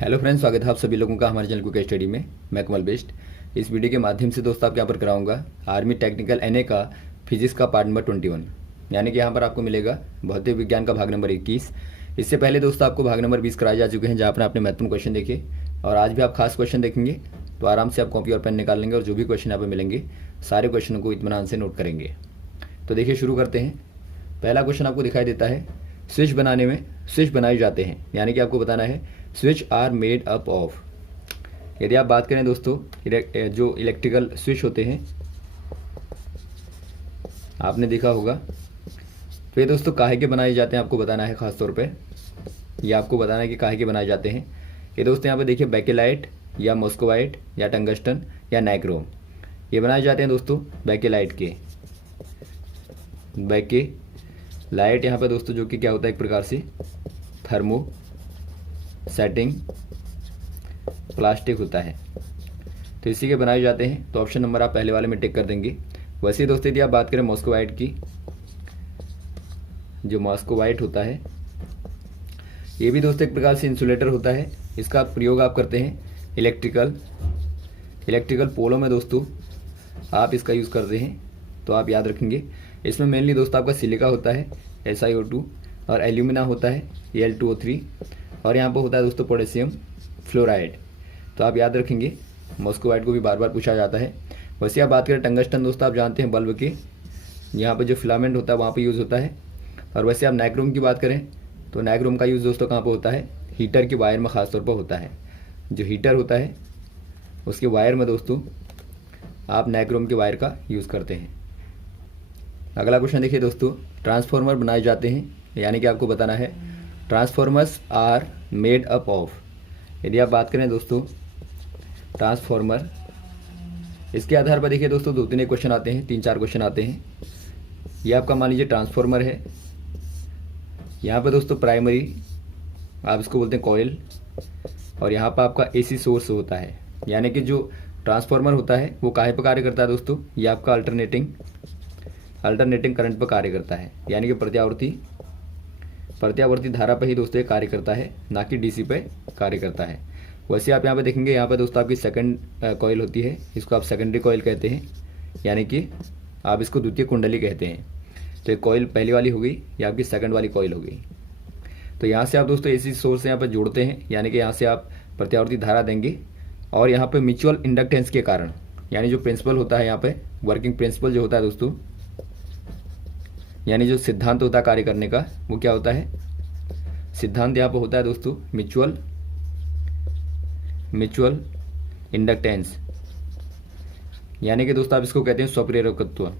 Hello friends, स्वागत है आप सभी लोगों का हमारे चैनल क्विक स्टडी में। मैं कमल बेस्ट। इस वीडियो के माध्यम से दोस्तों आप यहाँ पर कराऊंगा आर्मी टेक्निकल एनए का फिजिक्स का पार्ट नंबर 21, यानी कि यहाँ पर आपको मिलेगा भौतिक विज्ञान का भाग नंबर 21। इससे पहले दोस्तों आपको भाग नंबर 20 कराए जा चुके हैं, जहाँ पर आपने महत्वपूर्ण क्वेश्चन देखे, और आज भी आप खास क्वेश्चन देखेंगे तो आराम से आप कॉपी और पेन निकाल लेंगे और जो भी क्वेश्चन यहाँ पर मिलेंगे सारे क्वेश्चनों को इत्मीनान से नोट करेंगे। तो देखिए शुरू करते हैं। पहला क्वेश्चन आपको दिखाई देता है, स्विच बनाने में स्विच बनाए जाते हैं, यानी कि आपको बताना है switch are made up of. यदि आप बात करें दोस्तों, जो इलेक्ट्रिकल स्विच होते हैं आपने देखा होगा, तो ये दोस्तों काहे के बनाए जाते हैं आपको बताना है। खास तौर पे ये आपको बताना है कि काहे के बनाए जाते हैं। ये दोस्तों यहाँ पे देखिए बैकेलाइट या मॉस्कोवाइट या टंगस्टन या नाइक्रोम, ये बनाए जाते हैं दोस्तों बैकेलाइट के। बैके लाइट यहाँ पे दोस्तों जो कि क्या होता है, एक प्रकार से थर्मो सेटिंग प्लास्टिक होता है, तो इसी के बनाए जाते हैं। तो ऑप्शन नंबर आप पहले वाले में टिक कर देंगे। वैसे दोस्तों यदि आप बात करें मॉस्कोवाइट की, जो मॉस्कोवाइट होता है ये भी दोस्तों एक प्रकार से इंसुलेटर होता है। इसका प्रयोग आप करते हैं इलेक्ट्रिकल पोलों में दोस्तों आप इसका यूज़ करते हैं। तो आप याद रखेंगे इसमें मेनली दोस्तों आपका सिलिका होता है SiO2, और एल्यूमिना होता है Al2O3, और यहाँ पर होता है दोस्तों पोटेशियम फ्लोराइड। तो आप याद रखेंगे, मॉस्कोवाइट को भी बार बार पूछा जाता है। वैसे आप बात करें टंगस्टन दोस्तों आप जानते हैं बल्ब के यहाँ पर जो फिलामेंट होता है वहाँ पर यूज़ होता है। और वैसे आप नाइक्रोम की बात करें तो नाइक्रोम का यूज़ दोस्तों कहाँ पर होता है, हीटर के वायर में ख़ासतौर पर होता है। जो हीटर होता है उसके वायर में दोस्तों आप नाइक्रोम के वायर का यूज़ करते हैं। अगला क्वेश्चन देखिए दोस्तों, ट्रांसफार्मर बनाए जाते हैं, यानी कि आपको बताना है transformers are made up of. यदि आप बात करें दोस्तों ट्रांसफार्मर, इसके आधार पर देखिए दोस्तों दो तीन क्वेश्चन आते हैं, तीन चार क्वेश्चन आते हैं। ये आपका मान लीजिए ट्रांसफार्मर है, यहाँ पर दोस्तों प्राइमरी आप इसको बोलते हैं कॉइल, और यहाँ पर आपका AC सोर्स होता है। यानी कि जो ट्रांसफार्मर होता है वो काहे पर कार्य करता है दोस्तों, ये आपका अल्टरनेटिंग करंट पर कार्य करता है, यानी कि प्रत्यावर्ती धारा पर ही दोस्तों ये कार्य करता है, ना कि DC पे कार्य करता है। वैसे आप यहाँ पे देखेंगे, यहाँ पे दोस्तों आपकी सेकंड कॉइल होती है, इसको आप सेकेंडरी कॉइल कहते हैं, यानी कि आप इसको द्वितीय कुंडली कहते हैं। तो एक कॉइल पहली वाली हो गई, या आपकी सेकंड वाली कॉइल हो गई। तो यहाँ से आप दोस्तों AC सोर्स यहाँ पर जोड़ते हैं, यानी कि यहाँ से आप प्रत्यावर्ती धारा देंगे, और यहाँ पे म्यूचुअल इंडक्टेंस के कारण, यानी जो प्रिंसिपल होता है यहाँ पे वर्किंग प्रिंसिपल जो होता है दोस्तों, यानी जो सिद्धांत होता है कार्य करने का, वो क्या होता है, सिद्धांत यहाँ पर होता है दोस्तों म्यूचुअल इंडक्टेंस। यानी कि दोस्तों आप इसको कहते हैं स्वप्रेरकत्व,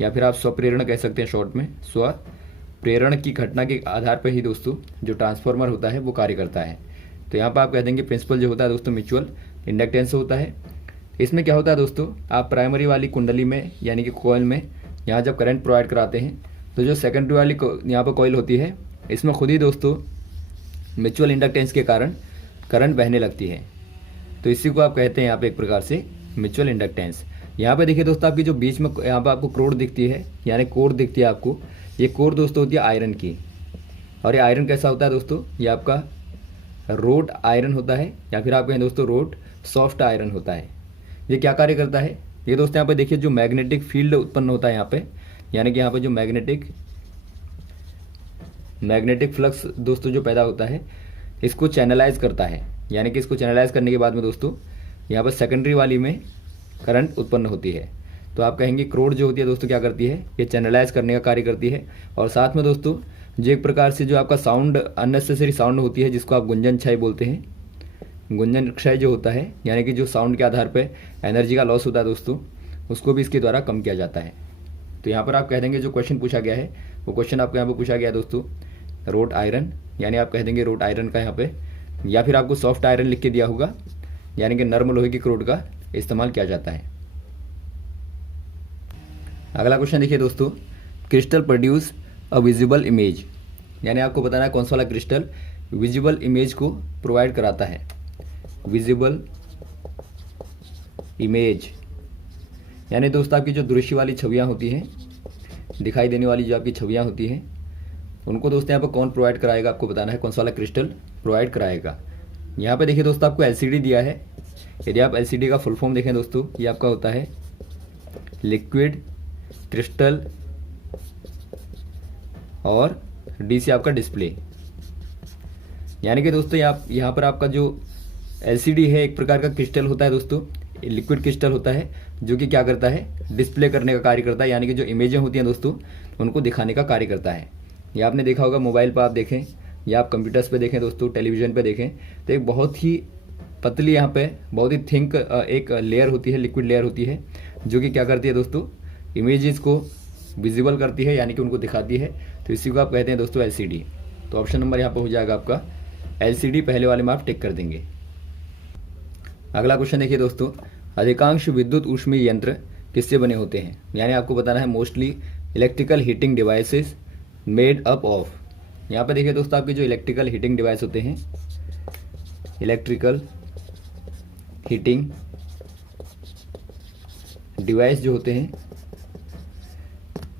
या फिर आप स्वप्रेरण कह सकते हैं शॉर्ट में। स्वप्रेरण की घटना के आधार पर ही दोस्तों जो ट्रांसफार्मर होता है वो कार्य करता है। तो यहाँ पर आप कह देंगे प्रिंसिपल जो होता है दोस्तों म्यूचुअल इंडक्टेंस होता है। इसमें क्या होता है दोस्तों, आप प्राइमरी वाली कुंडली में यानी कि कॉइल में यहाँ जब करंट प्रोवाइड कराते हैं, तो जो सेकेंडरी वाली यहाँ पर कॉइल होती है इसमें खुद ही दोस्तों म्यूचुअल इंडक्टेंस के कारण करंट बहने लगती है। तो इसी को आप कहते हैं यहाँ पे एक प्रकार से म्यूचुअल इंडक्टेंस। यहाँ पे देखिए दोस्तों आपकी जो बीच में यहाँ पे आपको कोर दिखती है, यानी कोर दिखती है आपको, ये कोर दोस्तों होती है आयरन की। और ये आयरन कैसा होता है दोस्तों, ये आपका रोड आयरन होता है, या फिर आप कहें दोस्तों रोड सॉफ्ट आयरन होता है। ये क्या कार्य करता है, ये दोस्तों यहाँ पे देखिए जो मैग्नेटिक फील्ड उत्पन्न होता है यहाँ पे, यानी कि यहाँ पे जो मैग्नेटिक फ्लक्स दोस्तों जो पैदा होता है, इसको चैनलाइज करता है। यानी कि इसको चैनलाइज करने के बाद में दोस्तों यहाँ पर सेकेंडरी वाली में करंट उत्पन्न होती है। तो आप कहेंगे क्रोड जो होती है दोस्तों क्या करती है, ये चैनलाइज करने का कार्य करती है। और साथ में दोस्तों जो एक प्रकार से जो आपका साउंड अननेसेसरी साउंड होती है, जिसको आप गुंजन क्षय बोलते हैं, गुंजन क्षय जो होता है, यानी कि जो साउंड के आधार पर एनर्जी का लॉस होता है दोस्तों, उसको भी इसके द्वारा कम किया जाता है। तो यहाँ पर आप कह देंगे जो क्वेश्चन पूछा गया है वो क्वेश्चन आपको यहाँ पर पूछा गया है दोस्तों रोड आयरन, यानी आप कह देंगे रोड आयरन का यहाँ पे, या फिर आपको सॉफ्ट आयरन लिख के दिया होगा, यानी कि नर्म लोहे की क्रोड का इस्तेमाल किया जाता है। अगला क्वेश्चन देखिए दोस्तों, crystal produce a visible image, यानी आपको बताना है कौन सा वाला क्रिस्टल विजिबल इमेज को प्रोवाइड कराता है। विजिबल इमेज यानी दोस्तों आपकी जो दृश्य वाली छवियाँ होती हैं, दिखाई देने वाली जो आपकी छवियाँ होती हैं, उनको दोस्तों यहाँ पर कौन प्रोवाइड कराएगा, आपको बताना है कौन सा वाला क्रिस्टल प्रोवाइड कराएगा। यहाँ पे देखिए दोस्तों आपको एलसीडी दिया है। यदि आप एलसीडी का फुल फॉर्म देखें दोस्तों, ये आपका होता है लिक्विड क्रिस्टल और डी से आपका डिस्प्ले। यानी कि दोस्तों यहाँ पर आपका जो एलसीडी है एक प्रकार का क्रिस्टल होता है दोस्तों, लिक्विड क्रिस्टल होता है, जो कि क्या करता है, डिस्प्ले करने का कार्य करता है। यानी कि जो इमेजें होती हैं दोस्तों उनको दिखाने का कार्य करता है। ये आपने देखा होगा मोबाइल पर आप देखें या आप कंप्यूटर्स पे देखें दोस्तों, टेलीविज़न पे देखें, तो एक बहुत ही पतली यहाँ पे बहुत ही थिंक एक लेयर होती है, लिक्विड लेयर होती है, जो कि क्या करती है दोस्तों, इमेजेस को विजिबल करती है, यानी कि उनको दिखाती है। तो इसी को आप कहते हैं दोस्तों एलसीडी। तो ऑप्शन नंबर यहाँ पर हो जाएगा आपका एलसीडी, पहले वाले में आप टिक कर देंगे। अगला क्वेश्चन देखिए दोस्तों, अधिकांश विद्युत ऊष्मीय यंत्र किससे बने होते हैं? यानी आपको बताना है mostly electrical heating devices made up of. यहाँ पे देखिए दोस्तों आपके जो इलेक्ट्रिकल हीटिंग डिवाइस होते हैं, इलेक्ट्रिकल हीटिंग डिवाइस जो होते हैं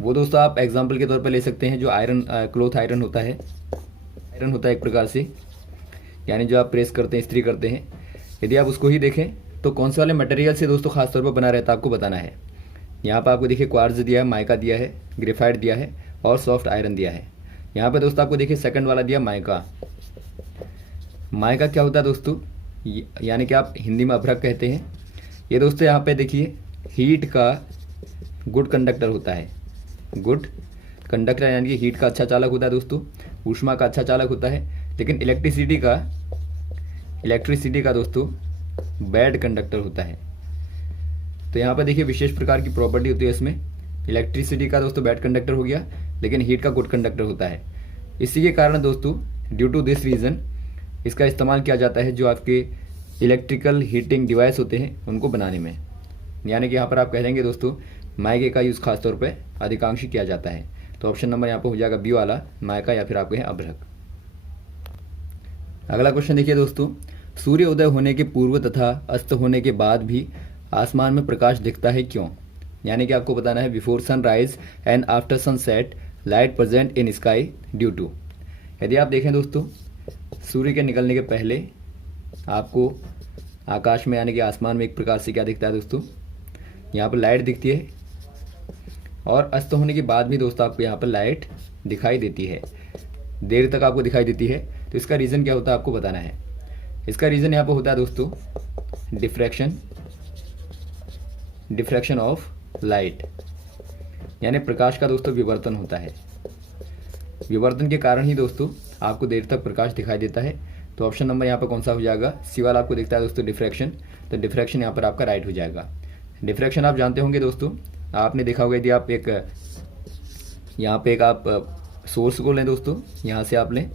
वो दोस्तों आप एग्जांपल के तौर पर ले सकते हैं। जो आयरन क्लॉथ आयरन होता है, आयरन होता है एक प्रकार से, यानी जो आप प्रेस करते हैं, इस्त्री करते हैं, यदि आप उसको ही देखें तो कौन से वाले मटेरियल से दोस्तों खास तौर पर बना रहता है आपको बताना है। यहाँ पर आपको देखिए क्वार्ट्ज दिया है, माइका दिया है, ग्रेफाइट दिया है और सॉफ्ट आयरन दिया है। यहाँ पे दोस्तों आपको देखिए सेकंड वाला दिया माइका। माइका क्या होता है दोस्तों, यानी कि आप हिंदी में अभ्रक कहते हैं। ये दोस्तों यहाँ पे देखिए हीट का गुड कंडक्टर होता है, गुड कंडक्टर यानी कि हीट का अच्छा चालक होता है दोस्तों, ऊष्मा का अच्छा चालक होता है। लेकिन इलेक्ट्रिसिटी का दोस्तों बैड कंडक्टर होता है। तो यहाँ पर देखिए विशेष प्रकार की प्रॉपर्टी होती है इसमें। इलेक्ट्रिसिटी का दोस्तों बैड कंडक्टर हो गया, लेकिन हीट का गुड कंडक्टर होता है। इसी के कारण दोस्तों ड्यू टू दिस रीज़न इसका इस्तेमाल किया जाता है जो आपके इलेक्ट्रिकल हीटिंग डिवाइस होते हैं उनको बनाने में। यानी कि यहाँ पर आप कह देंगे दोस्तों माइके का यूज़ खास तौर पर अधिकांश किया जाता है। तो ऑप्शन नंबर यहाँ पर हो जाएगा बी वाला माइका, या फिर आप कहें अभ्रक। अगला क्वेश्चन देखिए दोस्तों, सूर्य उदय होने के पूर्व तथा अस्त होने के बाद भी आसमान में प्रकाश दिखता है क्यों? यानी कि आपको बताना है before sunrise and after sunset light present in sky due to. यदि आप देखें दोस्तों सूर्य के निकलने के पहले आपको आकाश में यानी कि आसमान में एक प्रकार से क्या दिखता है दोस्तों, यहाँ पर लाइट दिखती है, और अस्त होने के बाद भी दोस्तों आपको यहाँ पर लाइट दिखाई देती है, देर तक आपको दिखाई देती है। तो इसका रीज़न क्या होता है आपको बताना है। इसका रीज़न यहाँ पर होता है दोस्तों डिफ्रैक्शन ऑफ लाइट, यानी प्रकाश का दोस्तों विवर्तन होता है। विवर्तन के कारण ही दोस्तों आपको देर तक प्रकाश दिखाई देता है। तो ऑप्शन नंबर यहाँ पर कौन सा हो जाएगा, सी वाला आपको दिखता है दोस्तों डिफ्रैक्शन। तो डिफ्रैक्शन यहाँ पर आपका राइट हो जाएगा। डिफ्रैक्शन आप जानते होंगे दोस्तों, आपने देखा होगा यदि आप यहाँ पे एक आप सोर्स को लें दोस्तों, यहाँ से आप लें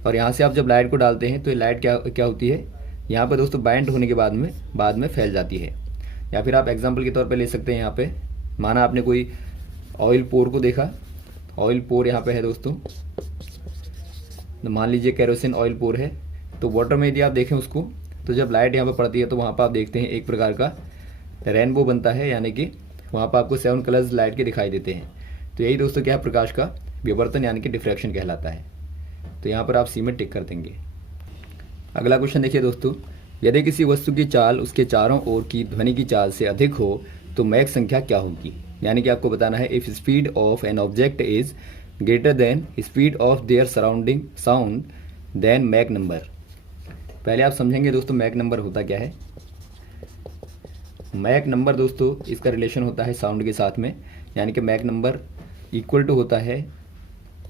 और यहाँ से आप जब लाइट को डालते हैं तो ये लाइट क्या होती है, यहाँ पर दोस्तों बाइंड होने के बाद में फैल जाती है। या फिर आप एग्जांपल के तौर पे ले सकते हैं, यहाँ पे माना आपने कोई ऑयल पोर को देखा, ऑयल पोर यहाँ पे है दोस्तों, मान लीजिए केरोसिन ऑयल पोर है, तो वाटर में यदि आप देखें उसको, तो जब लाइट यहाँ पर पड़ती है तो वहाँ पर आप देखते हैं एक प्रकार का रेनबो बनता है, यानी कि वहाँ पर आपको 7 कलर्स लाइट के दिखाई देते हैं। तो यही दोस्तों क्या है, प्रकाश का विवर्तन यानी कि डिफ्रैक्शन कहलाता है। तो यहाँ पर आप सी में टिक कर देंगे। अगला क्वेश्चन देखिए दोस्तों, यदि किसी वस्तु की चाल उसके चारों ओर की ध्वनि की चाल से अधिक हो तो मैक संख्या क्या होगी? यानी कि आपको बताना है if speed of an object is greater than speed of their surrounding sound then mach number. पहले आप समझेंगे दोस्तों मैक नंबर होता क्या है। मैक नंबर दोस्तों इसका रिलेशन होता है साउंड के साथ में, यानी कि मैक नंबर इक्वल टू होता है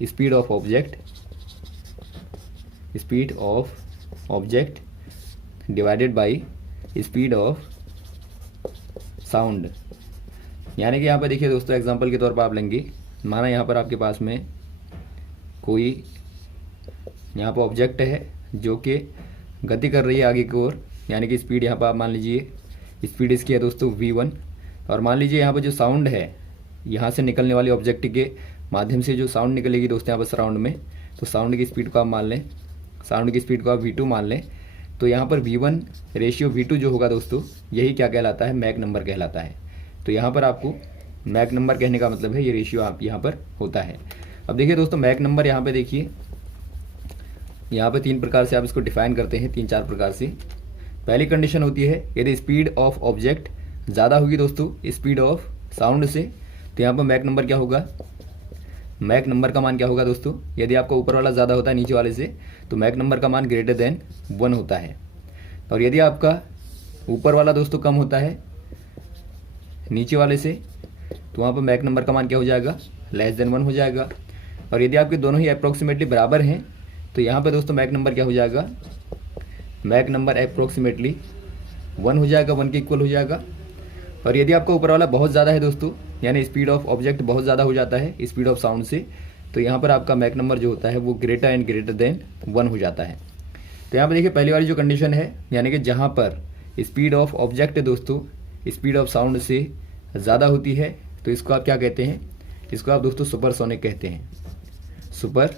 speed of object divided by speed of sound. यानी कि यहाँ पर देखिए दोस्तों एग्जांपल के तौर पर आप लेंगे, माना यहाँ पर आपके पास में कोई यहाँ पर ऑब्जेक्ट है जो कि गति कर रही है आगे की ओर, यानी कि स्पीड यहाँ पर आप मान लीजिए स्पीड इसकी है दोस्तों v1, और मान लीजिए यहाँ पर जो साउंड है यहाँ से निकलने वाली ऑब्जेक्ट के माध्यम से जो साउंड निकलेगी दोस्तों यहाँ पर सराउंड में, तो साउंड की स्पीड को आप मान लें, साउंड की स्पीड को आप v2 मान लें। तो यहाँ पर v1 रेशियो v2 जो होगा दोस्तों यही क्या कहलाता है, मैक नंबर कहलाता है। तो यहाँ पर आपको मैक नंबर कहने का मतलब है ये रेशियो आप यहाँ पर होता है। अब देखिए दोस्तों मैक नंबर यहाँ पे देखिए यहाँ पे 3 प्रकार से आप इसको डिफाइन करते हैं, 3-4 प्रकार से। पहली कंडीशन होती है यदि स्पीड ऑफ ऑब्जेक्ट ज़्यादा होगी दोस्तों स्पीड ऑफ साउंड से, तो यहाँ पर मैक नंबर क्या होगा, मैक नंबर का मान क्या होगा दोस्तों, यदि आपका ऊपर वाला ज़्यादा होता है नीचे वाले से तो मैक नंबर का मान ग्रेटर देन 1 होता है। और यदि आपका ऊपर वाला दोस्तों कम होता है नीचे वाले से, तो वहाँ पर मैक नंबर का मान क्या हो जाएगा, लेस देन 1 हो जाएगा। और यदि आपके दोनों ही अप्रॉक्सीमेटली बराबर हैं तो यहाँ पर दोस्तों मैक नंबर क्या हो जाएगा, मैक नंबर अप्रॉक्सीमेटली 1 हो जाएगा, 1 के इक्वल हो जाएगा। और यदि आपका ऊपर वाला बहुत ज़्यादा है दोस्तों, यानी स्पीड ऑफ ऑब्जेक्ट बहुत ज़्यादा हो जाता है स्पीड ऑफ साउंड से, तो यहाँ पर आपका मैक नंबर जो होता है वो ग्रेटर एंड ग्रेटर देन 1 हो जाता है। तो यहाँ पर देखिए पहली वाली जो कंडीशन है, यानी कि जहाँ पर स्पीड ऑफ ऑब्जेक्ट दोस्तों स्पीड ऑफ साउंड से ज़्यादा होती है, तो इसको आप क्या कहते हैं, इसको आप दोस्तों सुपरसोनिक कहते हैं। सुपर,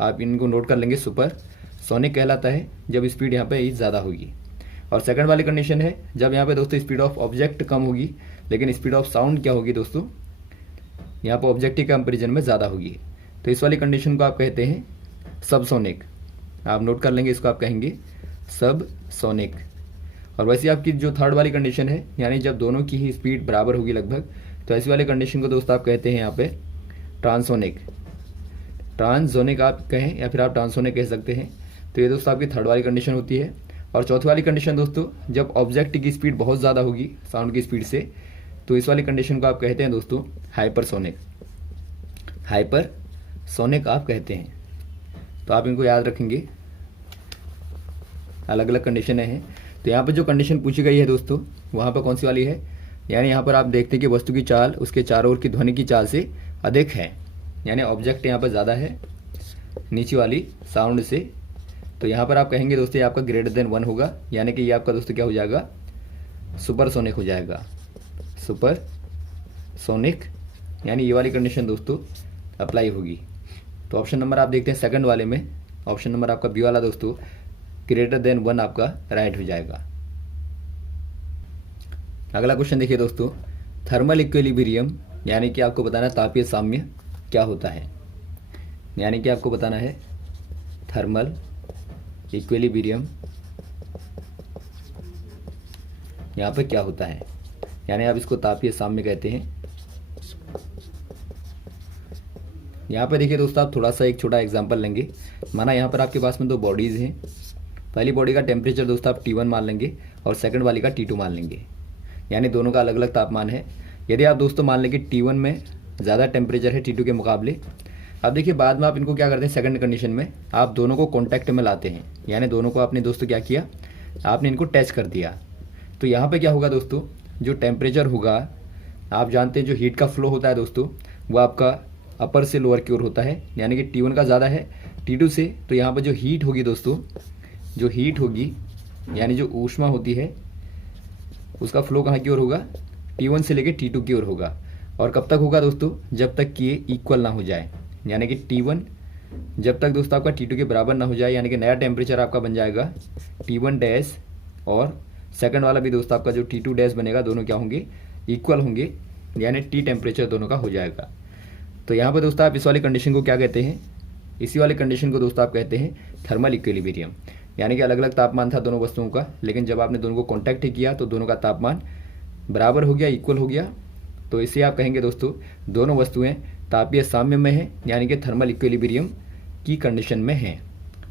आप इनको नोट कर लेंगे, सुपर सोनिक कहलाता है जब स्पीड यहाँ पे ज़्यादा होगी। और सेकंड वाली कंडीशन है जब यहाँ पे दोस्तों स्पीड ऑफ ऑब्जेक्ट कम होगी लेकिन स्पीड ऑफ साउंड क्या होगी दोस्तों, यहाँ पर ऑब्जेक्ट के कंपेरिजन में ज़्यादा होगी, तो इस वाली कंडीशन को आप कहते हैं सबसोनिक। आप नोट कर लेंगे, इसको आप कहेंगे सब सोनिक। और वैसे आपकी जो थर्ड वाली कंडीशन है, यानी जब दोनों की ही स्पीड बराबर होगी लगभग, तो ऐसी वाली कंडीशन को दोस्तों आप कहते हैं यहाँ पे ट्रांसोनिक। ट्रांसोनिक आप कहें या फिर आप ट्रांसोनिक कह सकते हैं। तो ये दोस्तों आपकी थर्ड वाली कंडीशन होती है। और चौथी वाली कंडीशन दोस्तों जब ऑब्जेक्ट की स्पीड बहुत ज़्यादा होगी साउंड की स्पीड से, तो इस वाली कंडीशन को आप कहते हैं दोस्तों हाइपरसोनिक। हाइपरसोनिक आप कहते हैं। तो आप इनको याद रखेंगे, अलग अलग कंडीशनें हैं। तो यहाँ पर जो कंडीशन पूछी गई है दोस्तों वहाँ पर कौन सी वाली है, यानी यहाँ पर आप देखते हैं कि वस्तु की चाल उसके चारों ओर की ध्वनि की चाल से अधिक है, यानी ऑब्जेक्ट यहाँ पर ज़्यादा है नीचे वाली साउंड से। तो यहाँ पर आप कहेंगे दोस्तों ये आपका ग्रेटर देन 1 होगा, यानी कि ये आपका दोस्तों क्या हो जाएगा, सुपरसोनिक हो जाएगा। सुपरसोनिक, यानी ये वाली कंडीशन दोस्तों अप्लाई होगी। तो ऑप्शन नंबर आप देखते हैं सेकंड वाले में, ऑप्शन नंबर आपका बी वाला दोस्तों ग्रेटर देन 1 आपका राइट हो जाएगा। अगला क्वेश्चन देखिए दोस्तों, थर्मल इक्विलिब्रियम, यानी कि आपको बताना है तापीय साम्य क्या होता है। यानी कि आपको बताना है थर्मल इक्विलिब्रियम यहाँ पे क्या होता है, यानी आप इसको तापीय साम्य कहते हैं। यहाँ पे देखिए दोस्तों आप थोड़ा सा एक छोटा एग्जांपल लेंगे। माना यहाँ पर आपके पास में दो बॉडीज़ हैं, पहली बॉडी का टेम्परेचर दोस्तों आप T1 मान लेंगे और सेकंड वाली का T2 मान लेंगे, यानी दोनों का अलग अलग तापमान है। यदि आप दोस्तों मान लें कि T1 में ज़्यादा टेम्परेचर है T2 के मुकाबले, अब देखिए बाद में आप इनको क्या करते हैं, सेकंड कंडीशन में आप दोनों को कॉन्टैक्ट में लाते हैं, यानी दोनों को आपने दोस्तों क्या किया, आपने इनको टच कर दिया। तो यहाँ पे क्या होगा दोस्तों, जो टेम्परेचर होगा, आप जानते हैं जो हीट का फ्लो होता है दोस्तों वो आपका अपर से लोअर की ओर होता है, यानी कि T1 का ज़्यादा है T2 से। तो यहाँ पर जो हीट होगी दोस्तों, जो हीट होगी यानी जो ऊष्मा होती है उसका फ्लो कहाँ की ओर होगा, T1 से लेके T2 की ओर होगा। और कब तक होगा दोस्तों, जब तक कि ये इक्वल ना हो जाए, यानी कि T1 जब तक दोस्तों आपका T2 के बराबर ना हो जाए, यानी कि नया टेम्परेचर आपका बन जाएगा T1 डैश, और सेकंड वाला भी दोस्तों आपका जो T2 डैश बनेगा, दोनों क्या होंगे, इक्वल होंगे, यानी T टेम्परेचर दोनों का हो जाएगा। तो यहाँ पर दोस्तों आप इस वाली कंडीशन को क्या कहते हैं, इसी वाली कंडीशन को दोस्तों आप कहते हैं थर्मल इक्विलिब्रियम। यानी कि अलग अलग तापमान था दोनों वस्तुओं का, लेकिन जब आपने दोनों को कॉन्टैक्ट किया तो दोनों का तापमान बराबर हो गया, इक्वल हो गया। तो इसे आप कहेंगे दोस्तों दोनों वस्तुएं तापीय साम्य में हैं, यानी कि थर्मल इक्विलिब्रियम की कंडीशन में हैं।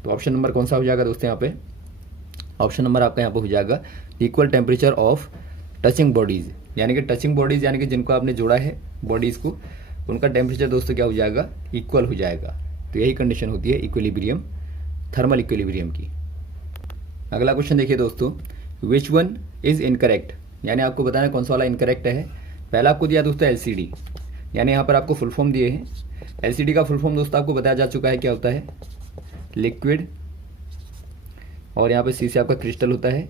तो ऑप्शन नंबर कौन सा हो जाएगा दोस्तों, यहाँ पे ऑप्शन नंबर आपका यहाँ पे हो जाएगा equal temperature of touching bodies, यानी कि टचिंग बॉडीज़ यानी कि जिनको आपने जोड़ा है बॉडीज़ को, उनका टेम्परेचर दोस्तों क्या हो जाएगा, इक्वल हो जाएगा। तो यही कंडीशन होती है इक्विलिब्रियम, थर्मल इक्विलिब्रियम की। अगला क्वेश्चन देखिए दोस्तों, विच वन इज़ इनकरेक्ट, यानी आपको बताना कौन सा वाला इनकरेक्ट है। पहला आपको दिया दोस्तों LCD, यानी यहाँ पर आपको फुल फॉर्म दिए हैं। LCD का फुल फॉर्म दोस्तों आपको बताया जा चुका है क्या होता है, लिक्विड, और यहाँ पे C से आपका क्रिस्टल होता है,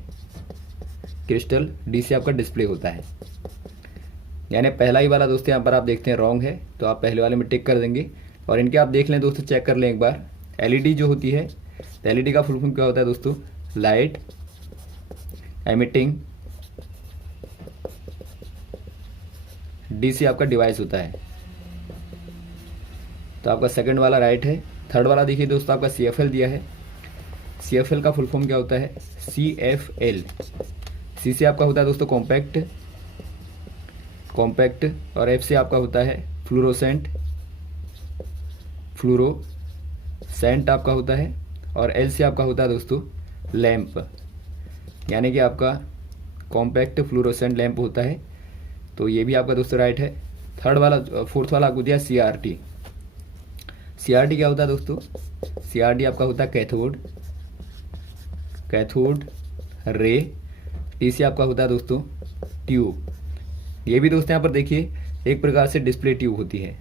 क्रिस्टल, D से आपका डिस्प्ले होता है। यानी पहला ही वाला दोस्तों यहाँ पर आप देखते हैं रॉन्ग है, तो आप पहले वाले में टिक कर देंगे। और इनके आप देख लें दोस्तों, चेक कर लें एक बार, LED जो होती है, LED का फुल फॉर्म क्या होता है दोस्तों, लाइट एमिटिंग, D से आपका डिवाइस होता है। तो आपका सेकंड वाला राइट है। थर्ड वाला देखिए दोस्तों आपका CFL दिया है, CFL का फुल फॉर्म क्या होता है? CFL। C से आपका होता है दोस्तों कॉम्पैक्ट, और F से आपका होता है फ्लोरोसेंट आपका होता है, और L से आपका होता है दोस्तों लैंप, यानी कि आपका कॉम्पैक्ट फ्लोरोसेंट लैंप होता है। तो ये भी आपका दोस्तों राइट है। फोर्थ वाला आपको दिया CRT। CRT क्या होता है दोस्तों? CRT आपका होता है कैथोड रे। T से आपका होता है दोस्तों ट्यूब। ये भी दोस्तों यहाँ पर देखिए एक प्रकार से डिस्प्ले ट्यूब होती है।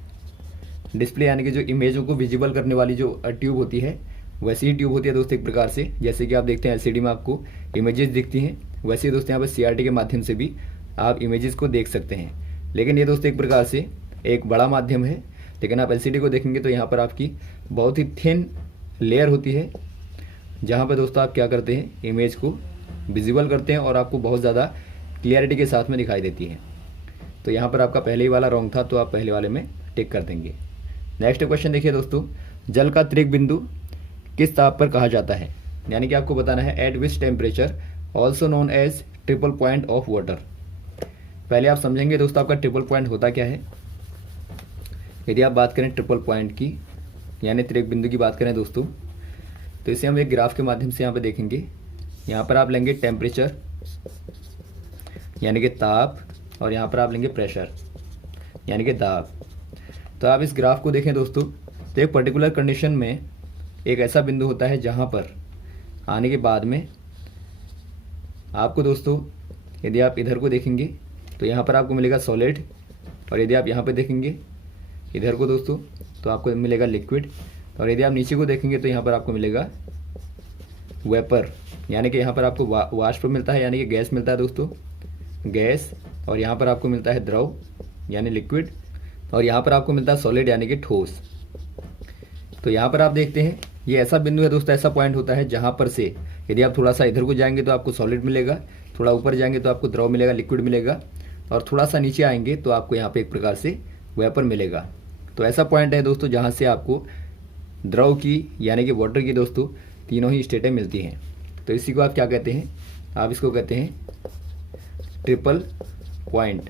डिस्प्ले यानी कि जो इमेजों को विजिबल करने वाली जो ट्यूब होती है, वैसी ही ट्यूब होती है दोस्तों एक प्रकार से। जैसे कि आप देखते हैं LCD में आपको इमेजेस दिखती हैं, वैसे ही दोस्तों यहाँ पर CRT के माध्यम से भी आप इमेजेस को देख सकते हैं। लेकिन ये दोस्तों एक प्रकार से एक बड़ा माध्यम है, लेकिन आप LCD को देखेंगे तो यहाँ पर आपकी बहुत ही थिन लेयर होती है, जहाँ पर दोस्तों आप क्या करते हैं, इमेज को विजिबल करते हैं और आपको बहुत ज़्यादा क्लियरिटी के साथ में दिखाई देती है। तो यहाँ पर आपका पहले ही वाला रॉन्ग था, तो आप पहले वाले में टिक कर देंगे। नेक्स्ट क्वेश्चन देखिए दोस्तों, जल का त्रिक बिंदु किस ताप पर कहा जाता है? यानी कि आपको बताना है at which temperature also known as triple point of water. पहले आप समझेंगे दोस्तों आपका ट्रिपल पॉइंट होता क्या है। यदि आप बात करें ट्रिपल पॉइंट की, यानी त्रिक बिंदु की बात करें दोस्तों, तो इसे हम एक ग्राफ के माध्यम से यहाँ पे देखेंगे। यहाँ पर आप लेंगे टेम्परेचर यानी कि ताप, और यहाँ पर आप लेंगे प्रेशर यानी कि दाब। तो आप इस ग्राफ को देखें दोस्तों, तो एक पर्टिकुलर कंडीशन में एक ऐसा बिंदु होता है जहाँ पर आने के बाद में आपको दोस्तों, यदि आप इधर को देखेंगे तो यहाँ पर आपको मिलेगा सॉलिड, और यदि आप यहाँ पे देखेंगे इधर को दोस्तों तो आपको मिलेगा लिक्विड, और यदि आप नीचे को देखेंगे तो यहाँ पर आपको मिलेगा वेपर, यानी कि यहाँ पर आपको वाष्प मिलता है, यानी कि गैस मिलता है दोस्तों, गैस, और यहाँ पर आपको मिलता है द्रव यानी लिक्विड, और यहाँ पर आपको मिलता है सॉलिड यानी कि ठोस। तो यहाँ पर आप देखते हैं ये ऐसा बिंदु है दोस्तों, ऐसा पॉइंट होता है जहाँ पर से यदि आप थोड़ा सा इधर को जाएंगे तो आपको सॉलिड मिलेगा, थोड़ा ऊपर जाएंगे तो आपको द्रव मिलेगा, लिक्विड मिलेगा, और थोड़ा सा नीचे आएंगे तो आपको यहाँ पे एक प्रकार से वेपर मिलेगा। तो ऐसा पॉइंट है दोस्तों जहाँ से आपको द्रव की यानी कि वाटर की दोस्तों तीनों ही स्टेटें मिलती हैं। तो इसी को आप क्या कहते हैं? आप इसको कहते हैं ट्रिपल पॉइंट।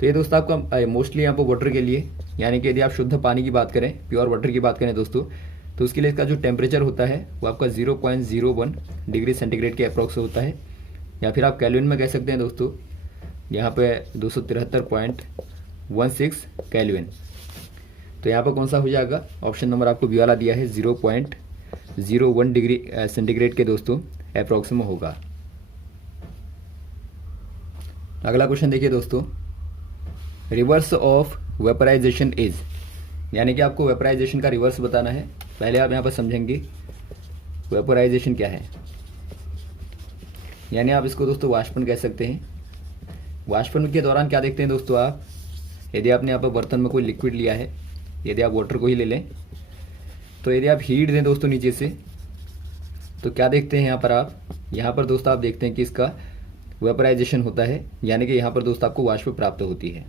तो ये दोस्तों आपका मोस्टली यहाँ पर वाटर के लिए, यानी कि यदि आप शुद्ध पानी की बात करें, प्योर वाटर की बात करें दोस्तों, तो उसके लिए इसका जो टेम्परेचर होता है वो आपका 0.01 डिग्री सेंटीग्रेड के अप्रॉक्स होता है, या फिर आप केल्विन में कह सकते हैं दोस्तों, यहाँ पे 273.16 केल्विन। तो यहाँ पर कौन सा हो जाएगा? ऑप्शन नंबर आपको बी वाला दिया है, 0.01 डिग्री सेंटीग्रेड के दोस्तों अप्रॉक्स में होगा। अगला क्वेश्चन देखिए दोस्तों, रिवर्स ऑफ वेपराइजेशन इज, यानी कि आपको वेपराइजेशन का रिवर्स बताना है। पहले आप यहाँ पर समझेंगे वेपराइजेशन क्या है, यानी आप इसको दोस्तों वाष्पन कह सकते हैं। वाष्पन के दौरान क्या देखते हैं दोस्तों आप, यदि आपने यहाँ पर बर्तन में कोई लिक्विड लिया है, यदि आप वाटर को ही ले लें, तो यदि आप हीट दें दोस्तों नीचे से, तो क्या देखते हैं यहाँ पर दोस्तों आप देखते हैं कि इसका वेपराइजेशन होता है, यानी कि यहाँ पर दोस्तों आपको वाष्प प्राप्त होती है।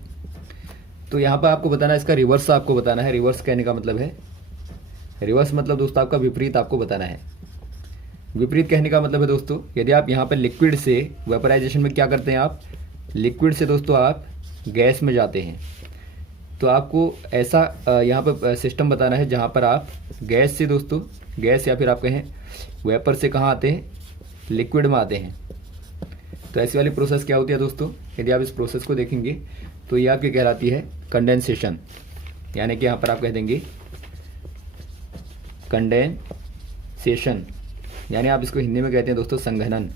तो यहाँ पर आपको बताना है, इसका रिवर्स आपको बताना है। रिवर्स कहने का मतलब है, रिवर्स मतलब दोस्तों आपका विपरीत आपको बताना है। विपरीत कहने का मतलब है दोस्तों, यदि आप यहाँ पर लिक्विड से वेपराइजेशन में क्या करते हैं, आप लिक्विड से दोस्तों आप गैस में जाते हैं, तो आपको ऐसा यहाँ पर सिस्टम बताना है जहाँ पर आप गैस से दोस्तों, गैस या फिर आप कहें वेपर से कहाँ आते हैं, लिक्विड में आते हैं। तो ऐसी वाली प्रोसेस क्या होती है दोस्तों, यदि आप इस प्रोसेस को देखेंगे तो ये आपकी कहलाती है कंडेंसेशन, यानी कि यहाँ पर आप कह देंगे कंडेंसेशन, यानी आप इसको हिंदी में कहते हैं दोस्तों संघनन।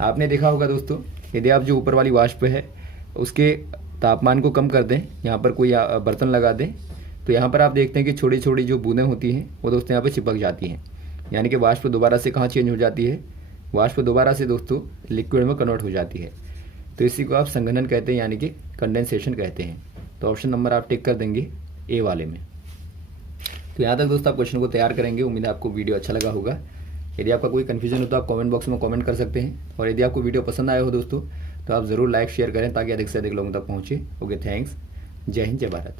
आपने देखा होगा दोस्तों, यदि आप जो ऊपर वाली वाष्प है उसके तापमान को कम कर दें, यहाँ पर कोई बर्तन लगा दें, तो यहाँ पर आप देखते हैं कि छोटी छोटी जो बूंदें होती हैं वो दोस्तों यहाँ पर चिपक जाती हैं, यानी कि वाष्प दोबारा से कहाँ चेंज हो जाती है, वाष्प दोबारा से दोस्तों लिक्विड में कन्वर्ट हो जाती है। तो इसी को आप संघनन कहते हैं, यानी कि कंडेंसेशन कहते हैं। तो ऑप्शन नंबर आप टिक कर देंगे ए वाले में। तो यहाँ तक दोस्तों आप क्वेश्चन को तैयार करेंगे। उम्मीद है आपको वीडियो अच्छा लगा होगा। यदि आपका कोई कन्फ्यूजन हो तो आप कमेंट बॉक्स में कमेंट कर सकते हैं, और यदि आपको वीडियो पसंद आया हो दोस्तों तो आप ज़रूर लाइक शेयर करें ताकि अधिक से अधिक लोगों तक पहुँचे। Okay, thanks. जय हिंद, जय भारत।